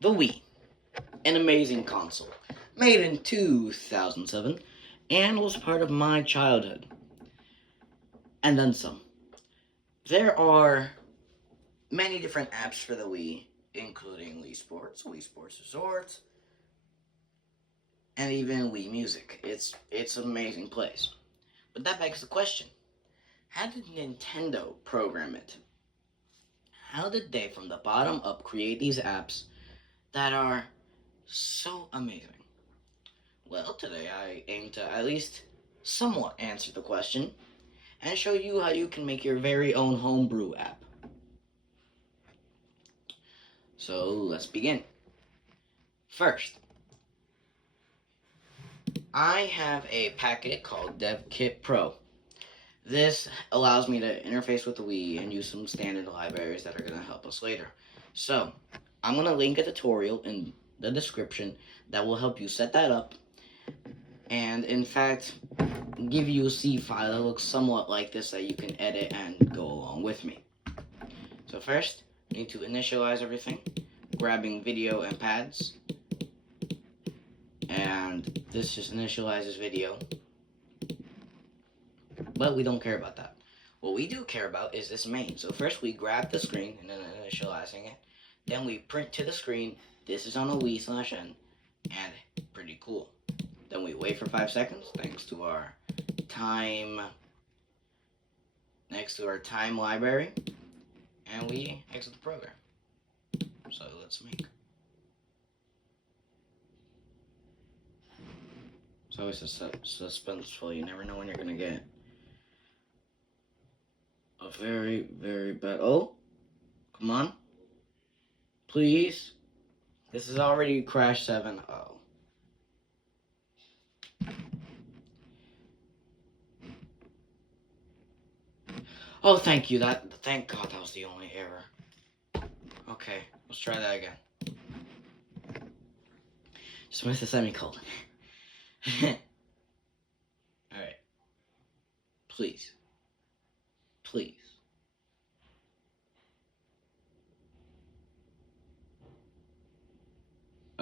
The Wii, an amazing console, made in 2007, and was part of my childhood. And then some. There are many different apps for the Wii, including Wii Sports Resort, and even Wii Music. It's an amazing place. But that begs the question: how did Nintendo program it? How did they, from the bottom up, create these apps that are so amazing? Well, today I aim to at least somewhat answer the question and show you how you can make your very own homebrew app. So let's begin. First, I have a packet called devkitpro. This allows me to interface with the Wii and use some standard libraries that are going to help us later. So, I'm going to link a tutorial in the description that will help you set that up, and in fact, give you a C file that looks somewhat like this that you can edit and go along with me. So first, you need to initialize everything, grabbing video and pads, and this just initializes video. But we don't care about that. What we do care about is this main. So first we grab the screen and then initializing it. Then we print to the screen. This is on a Wii/N, and pretty cool. Then we wait for 5 seconds thanks to our time library, and we exit the program. So let's make. It's always suspenseful. You never know when you're gonna get a very, very bad. Oh, come on, please. This is already Crash 7. Oh. Oh, thank you. Thank God that was the only error. Okay, let's try that again. Just miss the semicolon. Alright. Please. Please.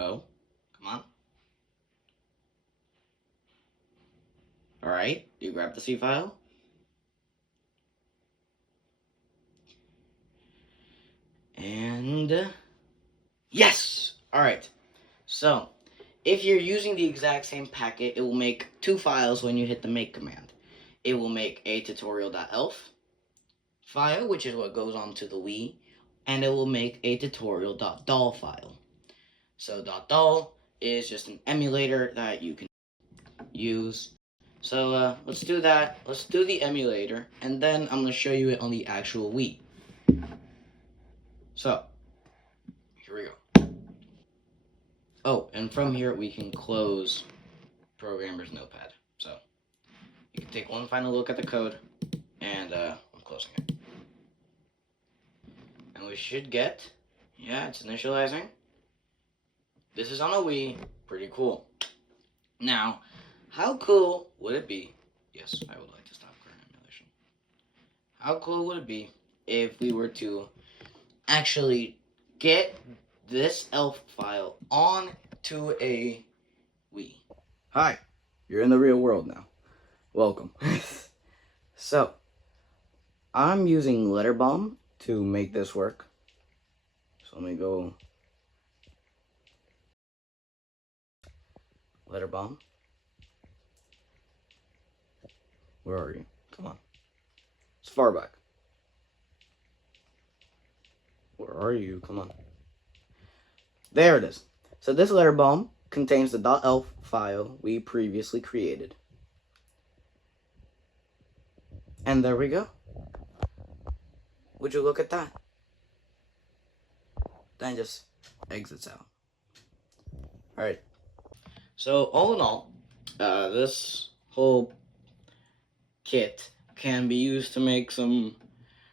Oh, come on. Alright, you grab the C file. And yes! Alright. So, if you're using the exact same packet, it will make 2 files when you hit the make command. It will make a tutorial.elf file, which is what goes onto the Wii, and it will make a tutorial.doll file. So .doll is just an emulator that you can use. So let's do that. Let's do the emulator, and then I'm going to show you it on the actual Wii. So, here we go. Oh, and from here we can close Programmer's Notepad. So, you can take one final look at the code, and I'm closing it. And we should get, yeah, it's initializing. This is on a Wii, pretty cool. Now, how cool would it be, yes, I would like to stop current emulation. How cool would it be if we were to actually get this elf file onto a Wii? Hi, you're in the real world now. Welcome. So, I'm using Letterbomb to make this work. So let me go Letterbomb. Where are you? Come on. It's far back. Where are you? Come on. There it is. So this Letterbomb contains the .elf file we previously created. And there we go. Would you look at that? Then just exits out. Alright. So all in all, this whole kit can be used to make some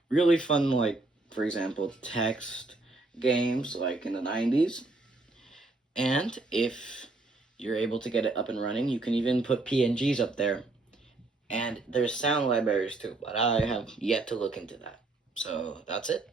really fun, like, for example, text games like in the 90s. And if you're able to get it up and running, you can even put PNGs up there. And there's sound libraries too, but I have yet to look into that. So that's it.